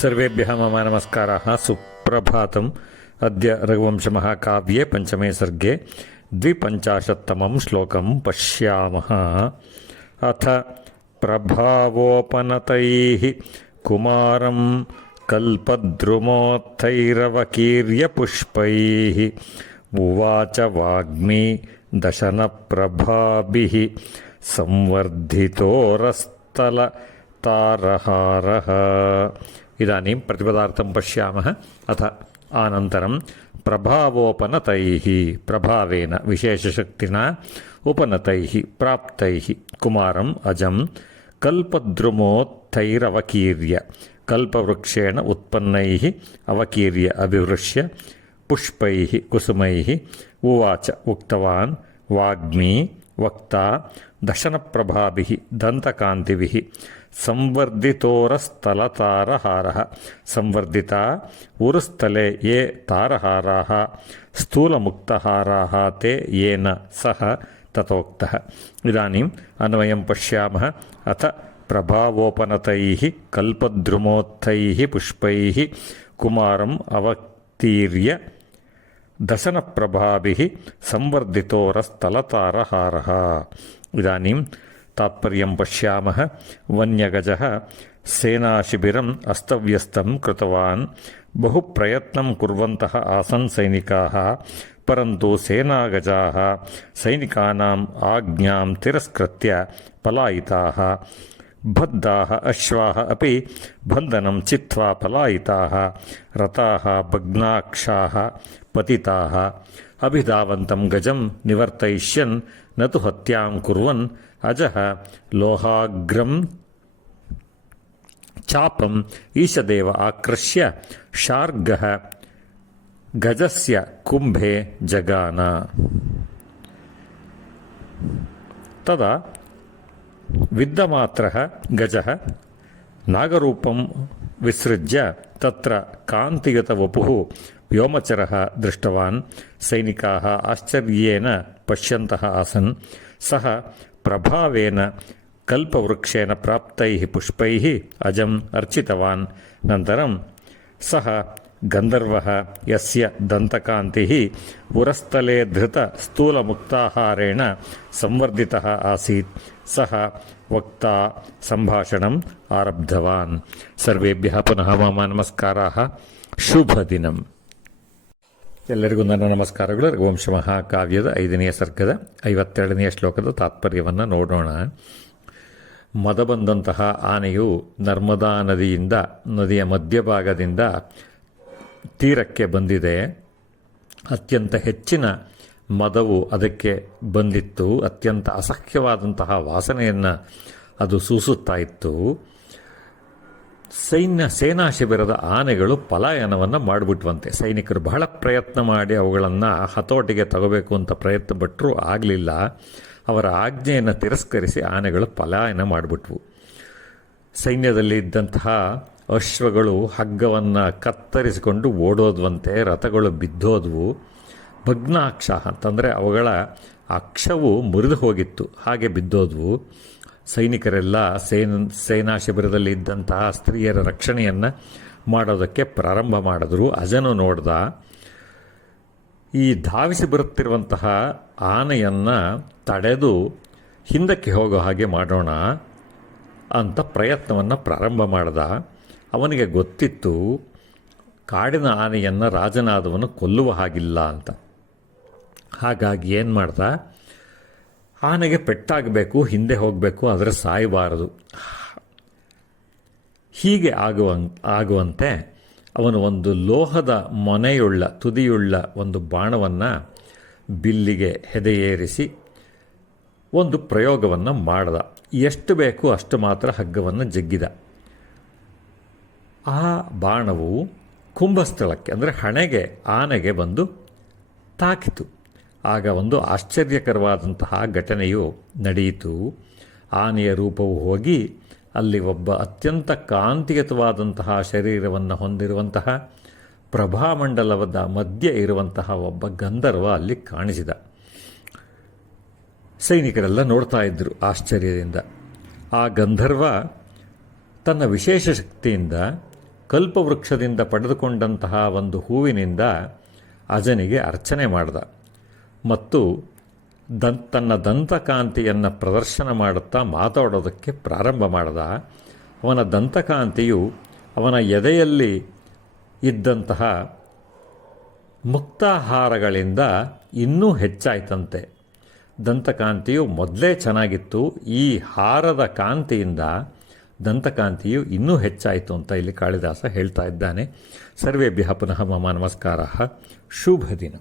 सर्वेभ्यः मम नमस्काराः सुप्रभातम् अद्य रघुवंशमहाकाव्ये पञ्चमे सर्गे द्विपञ्चाशत्तमं श्लोकं पश्यामः अथ प्रभावोपनतैः कुमारं कल्पद्रुमोत्थैरवकीर्यपुष्पैः उवाच वाग्मी दशनप्रभाभिः संवर्धितोरस्तलतारहारः इदानीं प्रतिपदार्थं पश्यामः। अथ आनन्तरं प्रभावोपनतैः प्रभावेन विशेषशक्तिना उपनतैः प्राप्तैः कुमारम् अजं कल्पद्रुमोत्थैरवकीर्य कल्पवृक्षेण उत्पन्नैः अवकीर्य अभिवृश्य पुष्पैः कुसुमैः उवाच उक्तवान् वाग्मी वक्ता दशनप्रभाभिः दन्तकान्तिभिः సంవర్ధితోరస్థలతారహార. సంవర్ధిత ఉరుస్థలే ఏ తారహారా. స్థూలముక్తహారా తే ఏన సహ తథోక్త ఇదానీం అన్వయం పశ్యామ. అథ ప్రభావోపనతై కల్పద్రుమోత్తై పుష్పై. కుమారం అవతీర్య దశనప్రభాభి సంవర్ధితోరస్థలతారహార. ఇదానీం तात्पर्यं पश्यामः वन्यगजः सेनाशिबिरम् अस्तव्यस्तं कृतवान्। बहुप्रयत्नं कुर्वन्तः आसन् सैनिकाः परन्तु सेनागजाः सैनिकानाम् आज्ञां तिरस्कृत्य पलायिताः बद्धाः अश्वाः अपि बन्धनं चित्वा पलायिताः रताः भग्नाक्षाः पतिताः अभिधावन्तं गजं निवर्तयिष्यन् न तु हत्यां कुर्वन् अजः लोहाग्रं चापम् ईशदेव आकृष्य शार्गः गजस्य कुम्भे जगान तदा विद्यमात्रः गजः नागरूपं विसृज्य तत्र कान्तिगतवपुः व्योमचरः दृष्टवान्। सैनिकाः आश्चर्येण पश्यन्तः आसन्। सः प्रभावेन कल्पवृक्षेण प्राप्तैः पुष्पैः अजम् अर्चितवान्। अनन्तरं सः ಗಂಧರ್ವಃ ಯಸ್ಯ ದಂತಕಾಂತಿ ಉರಸ್ತಲೆ ಧೃತ ಸ್ಥೂಲಮುಕ್ತಾಹಾರೇಣ ಸಂವರ್ಧಿತಃ ಆಸೀತ್. ಸಹ ವಕ್ತಾ ಸಂಭಾಷಣಂ ಆರಬ್ಧವಾನ್. ಸರ್ವೇಭ್ಯ ಪುನಃ ಮಾಮ ನಮಸ್ಕಾರ. ಶುಭ ದಿನಂ. ಎಲ್ಲರಿಗೂ ನನ್ನ ನಮಸ್ಕಾರಗಳು. ರಘುವಂಶ ಮಹಾಕಾವ್ಯದ ಐದನೆಯ ಸರ್ಗದ ಐವತ್ತೆರಡನೆಯ ಶ್ಲೋಕದ ತಾತ್ಪರ್ಯವನ್ನು ನೋಡೋಣ. ಮದ ಬಂದಂತಹ ಆನೆಯು ನರ್ಮದಾ ನದಿಯಿಂದ, ನದಿಯ ಮಧ್ಯಭಾಗದಿಂದ ತೀರಕ್ಕೆ ಬಂದಿದೆ. ಅತ್ಯಂತ ಹೆಚ್ಚಿನ ಮದವು ಅದಕ್ಕೆ ಬಂದಿತ್ತು. ಅತ್ಯಂತ ಅಸಹ್ಯವಾದಂತಹ ವಾಸನೆಯನ್ನು ಅದು ಸೂಸುತ್ತಾ ಇತ್ತು. ಸೈನ್ಯ, ಸೇನಾ ಶಿಬಿರದ ಆನೆಗಳು ಪಲಾಯನವನ್ನು ಮಾಡಿಬಿಟ್ವಂತೆ. ಸೈನಿಕರು ಬಹಳ ಪ್ರಯತ್ನ ಮಾಡಿ ಅವುಗಳನ್ನು ಹತೋಟಿಗೆ ತಗೋಬೇಕು ಅಂತ ಪ್ರಯತ್ನ ಪಟ್ಟರೂ ಆಗಲಿಲ್ಲ. ಅವರ ಆಜ್ಞೆಯನ್ನು ತಿರಸ್ಕರಿಸಿ ಆನೆಗಳು ಪಲಾಯನ ಮಾಡಿಬಿಟ್ವು. ಸೈನ್ಯದಲ್ಲಿ ಇದ್ದಂತಹ ಅಶ್ವಗಳು ಹಗ್ಗವನ್ನು ಕತ್ತರಿಸಿಕೊಂಡು ಓಡೋದ್ವಂತೆ ರಥಗಳು ಬಿದ್ದೋದ್ವು. ಭಗ್ನಾಕ್ಷ ಅಂತಂದರೆ ಅವುಗಳ ಅಕ್ಷವು ಮುರಿದು ಹೋಗಿತ್ತು, ಹಾಗೆ ಬಿದ್ದೋದ್ವು. ಸೈನಿಕರೆಲ್ಲ ಸೇನ, ಸೇನಾ ಶಿಬಿರದಲ್ಲಿ ಇದ್ದಂತಹ ಸ್ತ್ರೀಯರ ರಕ್ಷಣೆಯನ್ನು ಮಾಡೋದಕ್ಕೆ ಪ್ರಾರಂಭ ಮಾಡಿದ್ರು. ಅಜನು ನೋಡ್ದ, ಈ ಧಾವಿಸಿ ಬರುತ್ತಿರುವಂತಹ ಆನೆಯನ್ನು ತಡೆದು ಹಿಂದಕ್ಕೆ ಹೋಗೋ ಹಾಗೆ ಮಾಡೋಣ ಅಂತ ಪ್ರಯತ್ನವನ್ನು ಪ್ರಾರಂಭ ಮಾಡ್ದ. ಅವನಿಗೆ ಗೊತ್ತಿತ್ತು ಕಾಡಿನ ಆನೆಯನ್ನು ರಾಜನಾದವನು ಕೊಲ್ಲುವ ಹಾಗಿಲ್ಲ ಅಂತ. ಹಾಗಾಗಿ ಏನು ಮಾಡ್ದ? ಆನೆಗೆ ಪೆಟ್ಟಾಗಬೇಕು, ಹಿಂದೆ ಹೋಗಬೇಕು, ಆದರೆ ಸಾಯಬಾರದು. ಹೀಗೆ ಆಗುವ, ಆಗುವಂತೆ ಅವನು ಒಂದು ಲೋಹದ ಮೊನೆಯುಳ್ಳ, ತುದಿಯುಳ್ಳ ಒಂದು ಬಾಣವನ್ನು ಬಿಲ್ಲಿಗೆ ಹೆದೆಯೇರಿಸಿ ಒಂದು ಪ್ರಯೋಗವನ್ನು ಮಾಡ್ದ. ಎಷ್ಟು ಬೇಕು ಅಷ್ಟು ಮಾತ್ರ ಹಗ್ಗವನ್ನು ಜಗ್ಗಿದ. ಆ ಬಾಣವು ಕುಂಭಸ್ಥಳಕ್ಕೆ, ಅಂದರೆ ಹಣೆಗೆ, ಆನೆಗೆ ಬಂದು ತಾಕಿತು. ಆಗ ಒಂದು ಆಶ್ಚರ್ಯಕರವಾದಂತಹ ಘಟನೆಯು ನಡೆಯಿತು. ಆನೆಯ ರೂಪವು ಹೋಗಿ ಅಲ್ಲಿ ಒಬ್ಬ ಅತ್ಯಂತ ಕಾಂತಿಯುತವಾದಂತಹ ಶರೀರವನ್ನು ಹೊಂದಿರುವಂತಹ ಪ್ರಭಾಮಂಡಲವದ ಮಧ್ಯೆ ಇರುವಂತಹ ಒಬ್ಬ ಗಂಧರ್ವ ಅಲ್ಲಿ ಕಾಣಿಸಿದ. ಸೈನಿಕರೆಲ್ಲ ನೋಡ್ತಾ ಇದ್ದರು ಆಶ್ಚರ್ಯದಿಂದ. ಆ ಗಂಧರ್ವ ತನ್ನ ವಿಶೇಷ ಶಕ್ತಿಯಿಂದ ಕಲ್ಪವೃಕ್ಷದಿಂದ ಪಡೆದುಕೊಂಡಂತಹ ಒಂದು ಹೂವಿನಿಂದ ಅಜನಿಗೆ ಅರ್ಚನೆ ಮಾಡಿದ. ಮತ್ತು ದನ್, ತನ್ನ ದಂತಕಾಂತಿಯನ್ನು ಪ್ರದರ್ಶನ ಮಾಡುತ್ತಾ ಮಾತಾಡೋದಕ್ಕೆ ಪ್ರಾರಂಭ ಮಾಡಿದ. ಅವನ ದಂತಕಾಂತಿಯು ಅವನ ಎದೆಯಲ್ಲಿ ಇದ್ದಂತಹ ಮುಕ್ತಾಹಾರಗಳಿಂದ ಇನ್ನೂ ಹೆಚ್ಚಾಯ್ತಂತೆ. ದಂತಕಾಂತಿಯು ಮೊದಲೇ ಚೆನ್ನಾಗಿತ್ತು. ಈ ಹಾರದ ಕಾಂತಿಯಿಂದ ದಂತಕಾಂತಿಯು ಇನ್ನೂ ಹೆಚ್ಚಾಯಿತು ಅಂತ ಇಲ್ಲಿ ಕಾಳಿದಾಸ ಹೇಳ್ತಾ ಇದ್ದಾನೆ. ಸರ್ವೇಭ್ಯ ಪುನಃ ಮಮ ನಮಸ್ಕಾರ. ಶುಭ ದಿನ.